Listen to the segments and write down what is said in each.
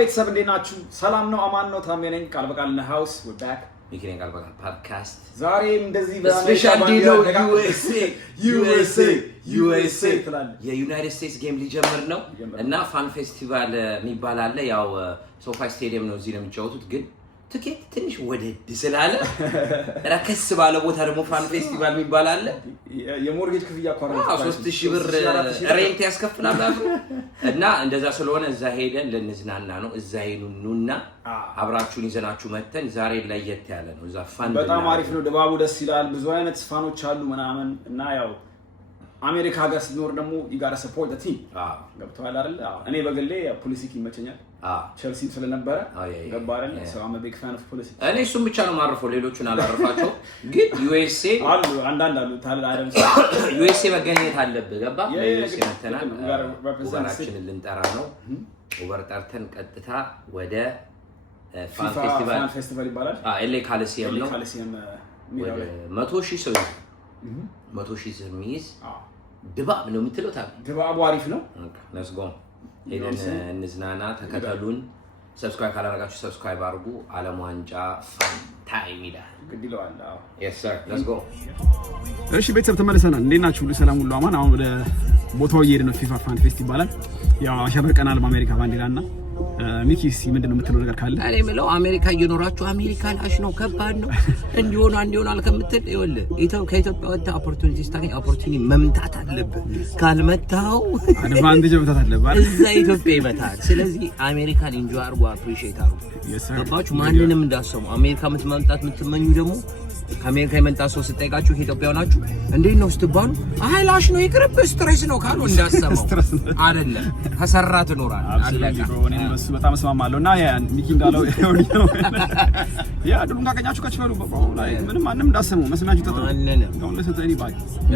ቤተሰብ እንዴት ናችሁ? ሰላም ነው? አማን ነው? ታሜ ነኝ። ቃል በቃል in the house we're back ሚኪኔ ቃል በቃል ፖድካስት ዛሬም እንደዚህ በስፔሻል ዴይ ነው USA የዩናይትድ ስቴትስ ጌም ሊጀምር ነው እና ፋን ፌስቲቫል የሚባል አለ። ያው ሶፋ ስቴዲየም ነው እዚህ ነው የሚጫወቱት ግን ትኬት ትንሽ ወደድ ስላለ ረከስ ባለ ቦታ ደግሞ ፋን ፌስቲቫል የሚባል አለ። የሞርጌጅ ክፍያ አቋራጭ 3000 ብር ሬንት ያስከፍላል እና እንደዛ ስለሆነ እዛ ሄደን ለንዝናና ነው። እዛ ሄኑና አብራችሁን ይዘናችሁ መተን ዛሬ ለየት ያለ ነው። እዛ ፋን በጣም አሪፍ ነው። ድባቡ ደስ ይላል። ብዙ አይነት ፋኖች አሉ ምናምን እና ያው አሜሪካ ሀገር ስትኖር ደግሞ ይጋራ ሰፖርት ቲም ገብቷል አይደል? እኔ በግሌ ፖሊሲክ ይመቸኛል ቸልሲ ስለነበረ ገባ አይደል? ሰው አመ ቢግ ፋን ኦፍ ፖሊሲክ። እኔ እሱም ብቻ ነው ማርፈው ሌሎቹን አላረፋቸው። ግን USA አሉ አንዳንድ አሉ ታዲያ አይደል? USA መገኘት አለበት ገባ? USA መተናል ወራችንን ልንጠራ ነው። ኦቨር ጠርተን ቀጥታ ወደ ፋን ፌስቲቫል ይባላል። LA ካሊሲየም ነው። 100,000 ሰው 100,000 ሰው የሚይዝ ድባብ ነው የምትለው ታዲያ ድባቡ አሪፍ ነው። let's go ሄደን እንዝናና። ተከተሉን። ሰብስክራይብ ካላደረጋችሁ ሰብስክራይብ አድርጉ። ዓለም ዋንጫ ፋን ታይም ይላል ግድለዋል። yes sir let's go። እሺ ቤተሰብ ተመልሰናል። እንዴት ናችሁ? ሁሉ ሰላም ሁሉ አማን። አሁን ወደ ቦታው እየሄድን ነው። ፊፋ ፋን ፌስት ይባላል። ያው አሸብርቀናል በአሜሪካ ባንዲራና ሚኪስ ምንድነው የምትለው ነገር ካለ? እኔ የምለው አሜሪካ እየኖራችሁ አሜሪካ ላሽ ነው ከባድ ነው እንዲሆን አልከምትል ይኸውልህ ከኢትዮጵያ ወጥተህ ኦፖርቹኒቲ ስታገኝ ኦፖርቹኒቲ መምታት አለብህ። ካልመታው አድቫንቴጅ መምታት አለብህ። እዛ ኢትዮጵያ ይመታል። ስለዚህ አሜሪካን ኢንጆይ አድርጉ፣ አፕሪሺየት አድርጉ። ገባችሁ? ማንንም እንዳሰሙ አሜሪካ የምትመምጣት የምትመኙ ደግሞ ከአሜሪካ የመጣ ሰው ስጠይቃችሁ ከኢትዮጵያ ናችሁ እንዴት ነው ስትባሉ አይ ላሽ ነው ይቅርብ ስትሬስ ነው ካሉ እንዳሰማው አይደለም ከሰራ ትኖራለህ። አለቃ እሱ በጣም እስማማለሁ እና ሚኪ እንዳለው ነው ያ ድሩን ካገኛችሁ ከችበሉ ላይ ምንም ማንንም እንዳሰሙ መስማችሁ ተጠሩ ነው ለሰጠኝ ባይ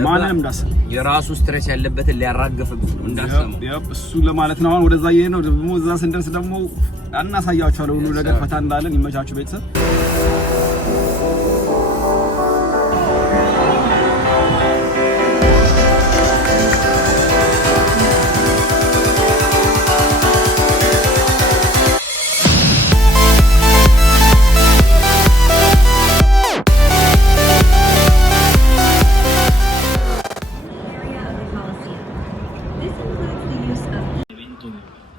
ማንንም እንዳሰሙ የራሱ ስትሬስ ያለበትን ሊያራግፍብህ እንዳሰሙ እሱ ለማለት ነው። አሁን ወደዛ ይሄ ነው ደግሞ እዛ ስንደርስ ደግሞ እናሳያችኋለሁ ሁሉ ነገር ፈታ እንዳለን። ይመቻችሁ ቤተሰብ።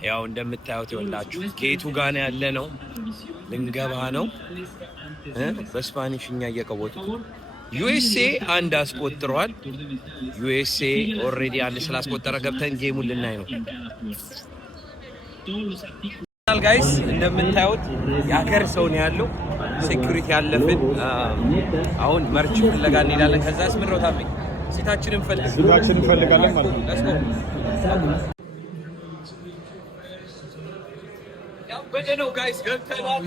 ያው እንደምታዩት ይወላችሁ ጌቱ ጋር ነው ያለ ነው። ልንገባ ነው በስፓኒሽኛ እየቀወጡ USA አንድ አስቆጥሯል። USA ኦሬዲ አንድ ስላስቆጠረ ገብተን ጌሙን ልናይ ነው። ጋይስ እንደምታዩት የሀገር ሰው ነው ያለው። ሴኩሪቲ ያለብን አሁን መርች ፍለጋ እንሄዳለን። ከዛስ ምን ሮታለኝ ሲታችንን እንፈልጋለን ማለት ነው። በደነው ጋይስ ገብተናል።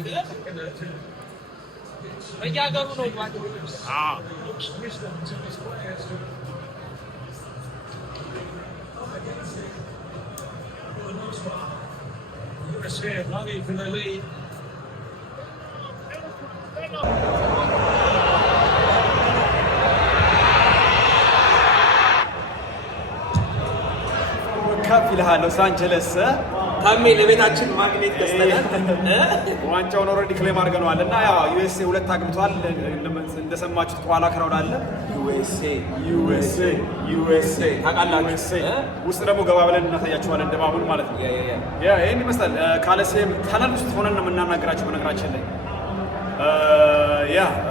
በያገሩ ነው ከፊልሃ ሎስ አንጀለስ ታሜ ለቤታችን ማግኔት ገዝተናል። ዋንጫውን ኦልሬዲ ክሌም አድርገናል እና ያው USA ሁለት አግብቷል። እንደሰማችሁት ከኋላ ክራውድ አለ። USA ታውቃላችሁ። ውስጥ ደግሞ ገባ ብለን እናሳያችኋለን ድባቡን ማለት ነው። ይሄን ይመስላል። ካለሴም ታናል ውስጥ ሆነን ነው የምናናገራችሁ። በነገራችን ላይ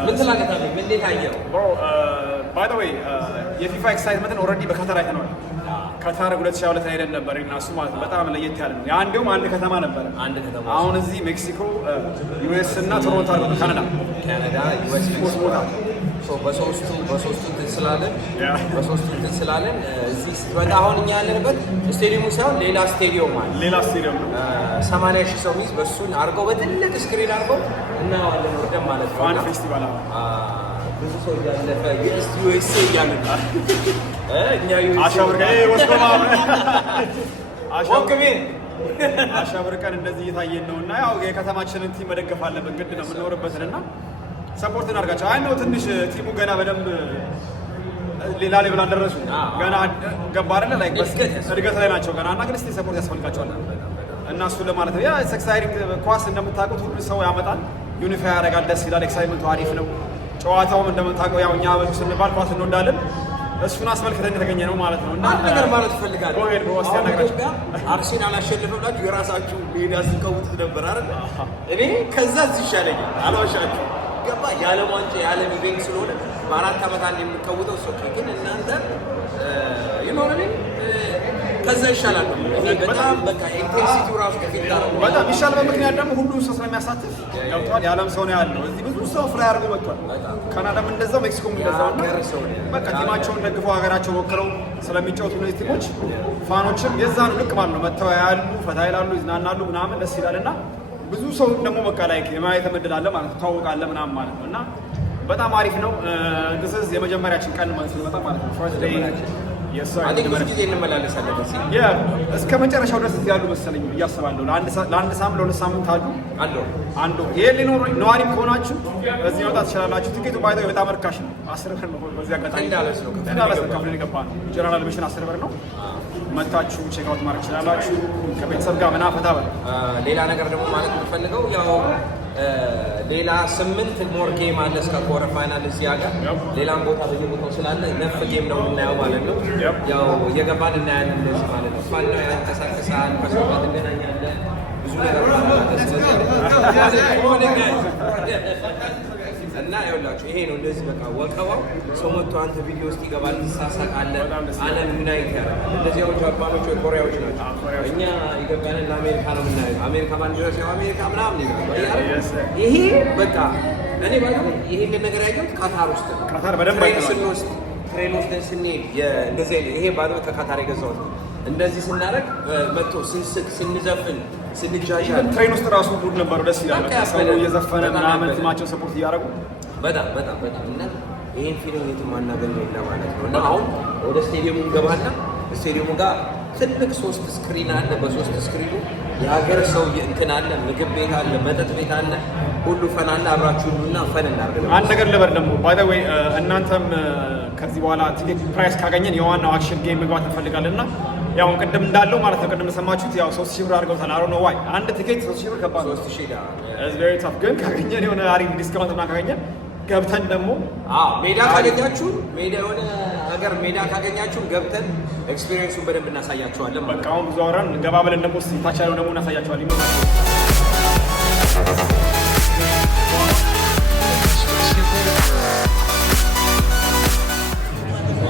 ምን ትላገታለህ? እንዴት አየው? ባይ ዘ ዌይ የፊፋ ኤክሳይትመንትን ኦልሬዲ በካታር አይተነዋል። ካታር 2022 ላይ ሄደን ነበር እና እሱ ማለት በጣም ለየት ያለ ነው። ያንዴውም አንድ ከተማ ነበር። አሁን እዚህ ሜክሲኮ US እና ቶሮንቶ አለ ካናዳ US ቦታ በሶስቱ እንትን ስላለን እዚህ ስትመጣ አሁን እኛ ያለንበት ስቴዲየሙ ሳይሆን ሌላ ስቴዲየም ነው 80,000 ሰው ሚዝ በሱን አድርገው በትልቅ ስክሪን አድርገው እናዋለን ወርደን ማለት ነው። ፋን ፌስቲቫል ብዙ ሰው ያለፈ USA ያለና እኛ አሻብርቀን እንደዚህ እየታየን ነው እና ያው የከተማችንን ቲም መደገፍ አለብን ግድ ነው የምንኖርበትን እና ሰፖርት እናድርጋቸው። አይ ነው ትንሽ ቲሙ ገና በደንብ ሌላ ሌቭል አልደረሱ ገና ገባ አይደለ ላይ እድገት ላይ ናቸው ገና እና ግን እስቲ ሰፖርት ያስፈልጋቸዋል። እና እሱ ለማለት ነው። ያ ኤክሳይቲንግ ኳስ እንደምታውቁት ሁሉ ሰው ያመጣል፣ ዩኒፋይ ያደርጋል፣ ደስ ይላል። ኤክሳይትመንቱ አሪፍ ነው። ጨዋታውም እንደምታውቀው ያው እኛ በሉ ስንባል ኳስ እንወዳለን። እሱን አስመልክተን የተገኘ ነው ማለት ነው። እና ነገር ማለት እፈልጋለሁ። ኢትዮጵያ አርሴናል አሸነፈ ብላችሁ የራሳችሁ ሜዳ ስትቀውጡት ነበር አይደል? እኔ ከዛ እዚህ ይሻለኛል፣ አልዋሻችሁ። ገባ የዓለም ዋንጫ የዓለም ኢቬንት ስለሆነ በ4 ዓመት አንድ የምትቀውጠው ሰው ግን እናንተ ይኖረኔ ከዛ ይሻላል። በጣም በቃ ኢንቴንሲቲው ራሱ ከፊት ጋር በጣም ይሻል። በምክንያት ደግሞ ሁሉም ሰው ስለሚያሳትፍ ያውጣል። የዓለም ሰው ነው ያለው እዚህ ብዙ ሰው ፍላይ አድርጎ መጥቷል። ካናዳም እንደዛው፣ ሜክሲኮም እንደዛው ነው። በቃ ቲማቸውን ደግፈው ሀገራቸው ወክለው ስለሚጫወቱ እነዚህ ቲሞች ፋኖችም የዛኑ ልቅ ማለት ነው መጥተው ያሉ ፈታ ይላሉ፣ ይዝናናሉ፣ ምናምን ደስ ይላል። እና ብዙ ሰው ደግሞ በቃ ላይ የማየት እድል አለ ማለት ነው፣ ታወቃለህ ምናምን ማለት ነው። እና በጣም አሪፍ ነው። ግስዝ የመጀመሪያችን ቀን ማለት ሲመጣ ማለት ነው ፈርስት ዴይ ብዙ ጊዜ እንመላለሳለን እስከ መጨረሻው ድረስ እዚህ ያሉ መሰለኝ እያስባለሁ። ለአንድ ሳምንት ለሁለት ሳምንት አንዱ ይሄ ሊኖር ነዋሪም ከሆናችሁ እዚህ መውጣት ትችላላችሁ። ትኬቱ ባይዘው በጣም ርካሽ ነው። 10 ብር ነው። በዚህ አጋጣሚ ዳላስ ነው ከፍለን የገባ ነው። ጀነራል አድሚሽን 10 ብር ነው። መታችሁ ቼክ አውት ማድረግ ትችላላችሁ ከቤተሰብ ጋር ምናምን ፈታ በል። ሌላ ነገር ደግሞ ማለት የምፈልገው ያው ሌላ 8 ሞር ጌም አለ እስከ ኳርተር ፋይናል እዚህ ሀገር ሌላም ቦታ በየቦታው ስላለ ነፍ ጌም ነው የምናየው ማለት ነው። ያው እየገባን እናያለን እንደዚህ ማለት ነው። ፋን ነው ያንቀሳቅሳል፣ ከሰው ጋር ትገናኛለህ፣ ብዙ ነገር እና ይኸውላችሁ ይሄ ነው እንደዚህ በቃ ወቀባው ሰው መጥቶ አንተ ቪዲዮ ውስጥ ይገባል፣ ትሳሳቃለህ፣ ዓለም ዩናይት ያደርጋል። እንደዚህ ያው ጃፓኖች ወይ ኮሪያዎች ናቸው። እኛ ይገባናል ለአሜሪካ ነው የምናየው። አሜሪካ ባንዲራ ሲያው አሜሪካ ምናምን ይገባል። ይሄ በቃ እኔ ባለው ይሄን ነገር ያየሁት ካታር ውስጥ ነው። ካታር በደንብ ስንወስድ ትሬን ወስደን ስንሄድ እንደዚህ ይሄ ባለው ከካታር የገዛሁት እንደዚህ ስናደርግ መጥቶ ስንስቅ ስንዘፍን ስንጃጃል ትሬን ውስጥ ራሱ ጉድ ነበሩ። ደስ ይላል። ሰው እየዘፈነ ምናምን ቲማቸው ሰፖርት እያደረጉ በጣም እና ይሄን ፊልም የትም አናገኘው ለማለት ነው። እና አሁን ወደ ስቴዲየሙ እንገባና ስቴዲየሙ ጋር ትልቅ 3 ስክሪን አለ። በ3 ስክሪኑ የሀገር ሰው እንትን አለ፣ ምግብ ቤት አለ፣ መጠጥ ቤት አለ፣ ሁሉ ፈን አለ። አብራችሁ ሁሉና ፈን እናድርግ። አንድ ነገር ልበል ደግሞ ባይ ዘ ዌይ እናንተም ከዚህ በኋላ ቲኬት ፕራይስ ካገኘን የዋናው አክሽን ጌም መግባት እንፈልጋለን እና ያው ቅድም እንዳለው ማለት ነው። ቅድም ሰማችሁት ያው 3000 ብር አድርገውታል። አሮ ነው ዋይ አንድ ቲኬት 3000 ብር ከባድ ነው። 3000 ዳ ኢዝ ቬሪ ታፍ። ግን ካገኘን የሆነ አሪፍ ዲስካውንት እና ካገኘን ገብተን ደግሞ ሜዳ ካገኛችሁ ሜዳ የሆነ ሀገር ሜዳ ካገኛችሁ ገብተን ኤክስፒሪየንሱን በደንብ እናሳያችኋለን። በቃ አሁን ብዙ አወራን፣ ገባ ብለን ደግሞ ታች ያለው ደግሞ እናሳያችኋለን።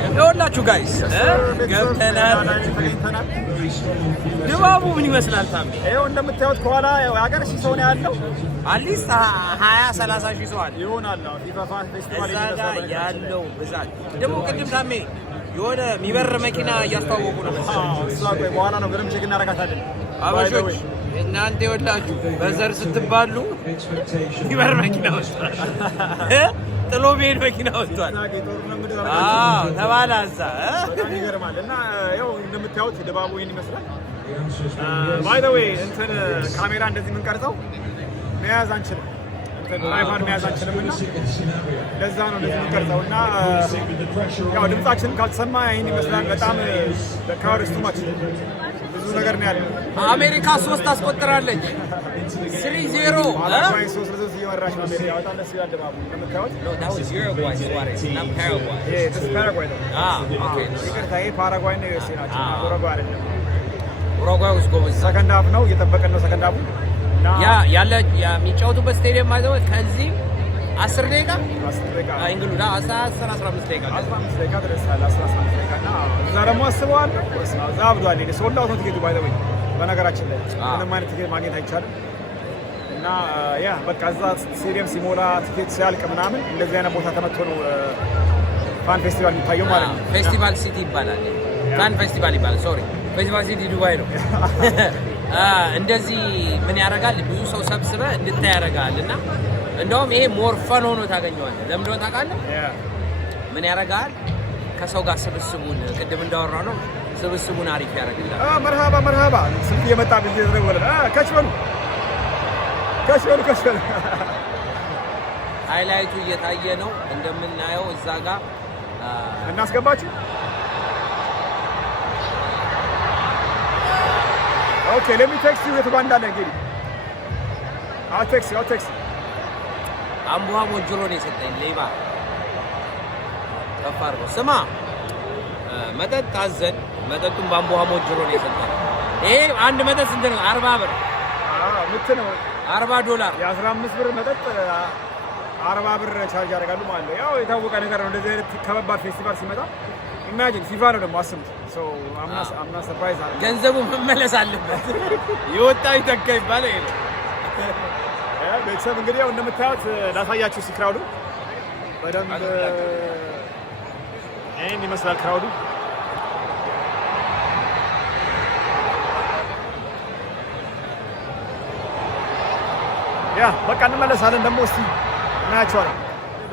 ይኸውላችሁ ጋይስ ገብተናል። ድባቡ ምን ይመስላል? ታሚ ይኸው እንደምታዩት ከኋላ የሀገር ሺህ ሰው ነው ያለው። አትሊስት 20-30 ሺህ ሰው አለ ይሆናል። ፊፋ ፌስቲቫል ያለው ብዛት ደግሞ ቅድም ታሜ የሆነ የሚበር መኪና እያስተዋወቁ ነው። እሷ ቆይ በኋላ ነው ግርም ቼክ እናደርጋታለን። አበሾች እናንተ ይኸውላችሁ በዘር ስትባሉ የሚበር መኪና ወጥቷል። ጥሎ ቤት መኪና ወጥቷል። ተባለ እዛ በጣም ይገርማል። እና ያው እንደምታዩት ድባቡ ይሄን ይመስላል። ባይ ዘ ዌይ እንትን ካሜራ እንደዚህ የምንቀርጸው መያዝ አንችልም፣ ትራይፓድ መያዝ አንችልም። እና ለዛ ነው እንደዚህ የምንቀርጸው። እና ያው ድምጻችን ካልተሰማ ይሄን ይመስላል። በጣም ካሪስቱ ማች ብዙ ነገር ነው ያለው። አሜሪካ 3 አስቆጥራለች 3-0 እየመራች ነው አሜሪካ። በጣም ደስ ይላል ድባቡ እንደምታዩት። ፓራጓይ ነው ዩኤስኤ ናቸው። ኡሩጓይ አይደለም። ኡሩጓይ ውስጥ ጎበዝ ሰከንድ ሃፍ ነው እየጠበቀን ነው። ሰከንድ ሃፉ ያለ የሚጫወቱበት ስቴዲየም ማለት ነው። ከዚህ 10 ደቂቃ እንግዲህ 15 ደቂቃ ድረስ አለ። 15 ደቂቃ እና እዛ ደግሞ አስበዋል። እዛ አብዷል። ሶልድ አውት ነው ቲኬቱ ባይ ዘ ወይ። በነገራችን ላይ ምንም አይነት ቲኬት ማግኘት አይቻልም። እና ያ በቃ እዛ ስቴዲየም ሲሞላ ቲኬት ሲያልቅ ምናምን እንደዚህ አይነት ቦታ ተመቶ ነው ፋን ፌስቲቫል የሚታየው ማለት ነው። ፌስቲቫል ሲቲ ይባላል። ፋን ፌስቲቫል ይባላል። ሶሪ ፌስቲቫል ሲቲ ዱባይ ነው። እንደዚህ ምን ያደርጋል? ብዙ ሰው ሰብስበ እንድታይ ያደርጋል። እና እንደውም ይሄ ሞር ፈን ሆኖ ታገኘዋለህ። ለምን እንደሆነ ታውቃለህ? ምን ያደርጋል? ከሰው ጋር ስብስቡን ቅድም እንዳወራ ነው ስብስቡን አሪፍ ያደርግልሃል። መርሃባ ስልክ እየመጣ ብዬ ዘወለ ከችበሉ ሃይላይቱ እየታየ ነው እንደምናየው እዛ ጋር እናስገባችሁ። Okay, let me text you with one dollar, Giri. I'll text you. አምቡሃ ሞጆሮ ነው የሰጠኝ ሌባ ከፋርጎ ስማ መጠጥ ታዘን መጠጡን በአምቡሃ ሞጆሮ ነው የሰጠኝ ይሄ አንድ መጠጥ ስንት ነው 40 ብር ምት ነው $40 የ15 ብር መጠጥ 40 ብር ቻርጅ ያደርጋሉ ማለት ነው ያው የታወቀ ነገር ነው እንደዚህ አይነት ከባድ ፌስቲቫል ሲመጣ ኢማጂን ፊፋ ነው ደግሞ አስቡት ሶ አምና ሰርፕራይዝ አለ ገንዘቡ መመለስ አለበት ይወጣ ይተካ ይባላል ይሄ ቤተሰብ እንግዲህ ያው እንደምታዩት ላሳያችሁ ሲክራውዱ በደንብ ይሄን ይመስላል ክራውዱ ያ በቃ እንመለሳለን ደግሞ እስቲ እናያቸዋለን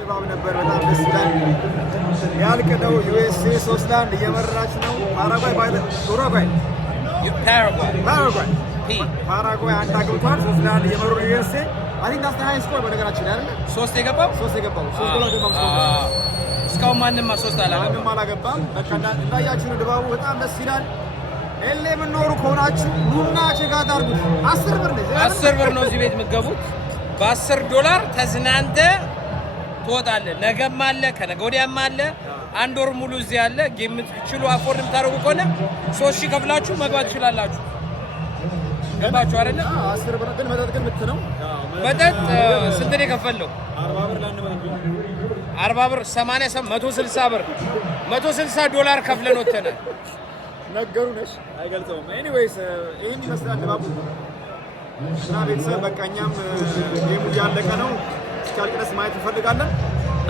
ድባብ ነበር በጣም ደስ ይላል ያልቅ ነው ዩኤስኤ 3-1 እየመራች ነው ፓራጓይ አንድ አግብቷል 3-1 እየመሩ ነው ዩኤስኤ I think that's the highest score በነገራችን ላይ አይደል 3 የገባው 3 ጎል ገባው እስካሁን ማንንም 3 አላገባም በቃ እንዳያችሁ ነው ድባቡ በጣም ደስ ይላል ኤሌ ምንኖሩ ከሆናችሁ ኑና ቼጋት አድርጉት 10 ብር ነው እዚህ ቤት የምትገቡት በ$10 ተዝናንተ ትወጣለህ ነገም አለ ከነገ ወዲያም አለ አንድ ወር ሙሉ እዚህ አለ ጌም ትችሉ አፎርድ የምታደርጉ ከሆነ 3000 ከፍላችሁ መግባት ትችላላችሁ ገባችሁ አይደል 10 ብር ግን መጠጥ ግን ምት ነው መጠጥ ስንት ነው የከፈለው 40 ብር ለአንድ መጠጥ 40 ብር 80 160 ብር $160 ከፍለን ወተናል ነገሩ ነሽ አይገልጸውም ኤኒዌይስ ይሄን ይመስላል ድባቡ እና ቤተሰብ በቃ እኛም ጌሙ እያለቀ ነው እስኪያልቅ ድረስ ማየት እንፈልጋለን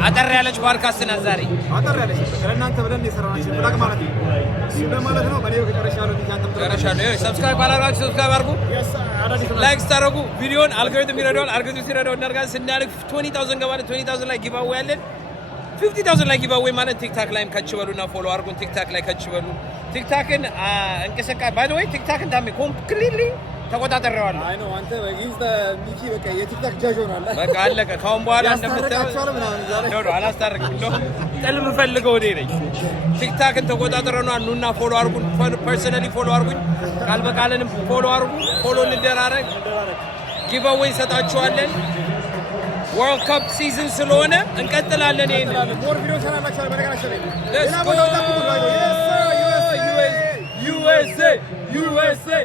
አጠር ያለች ፖድካስት ናት ዛሬ አጠር ያለች ለእናንተ ብለን የሰራናችሁ ብላክ ማለት ነው እሱ ለማለት ነው በኔው ከጨረሻለሁ ጨረሻለሁ ሰብስክራይብ አላደረጋችሁ ሰብስክራይብ አድርጉ ላይክ ስታደርጉ ቪዲዮን አልጎሪትም ይረዳዋል አልጎሪትም ሲረዳው እናደርጋለን ስናልፍ 20000 ገባለን 20000 ላይ ጊቭ አዌይ አለን 50000 ላይ ጊቭ አዌይ ማለት ቲክታክ ላይም ከችበሉና ፎሎ አድርጉን ቲክታክ ላይ ከችበሉ ቲክታክን እንቅስቃሴ ባይ ዘ ወይ ቲክታክን ታሜ ኮምፕሊትሊ ተቆጣጣሪዋለሁ አይ ነው አንተ በጊዜ ሚኪ በቃ የቲክታክ ጃጅ ሆናል በቃ አለቀ ካሁን በኋላ እንደምታው ነው አላስታርቅም ነው ጥልም ፈልገው ወዴ ነኝ ቲክታክን ተቆጣጣሪውና ኑና ፎሎ አድርጉን ፐርሰናሊ ፎሎ አድርጉኝ ቃል በቃልንም ፎሎ አድርጉ ፎሎ እንደራረግ ጊቭ አዌይ ሰጣችኋለን ወርልድ ካፕ ሲዝን ስለሆነ እንቀጥላለን ይሄን ሞር ቪዲዮ ሰራላችሁ በነገራችን ላይ USA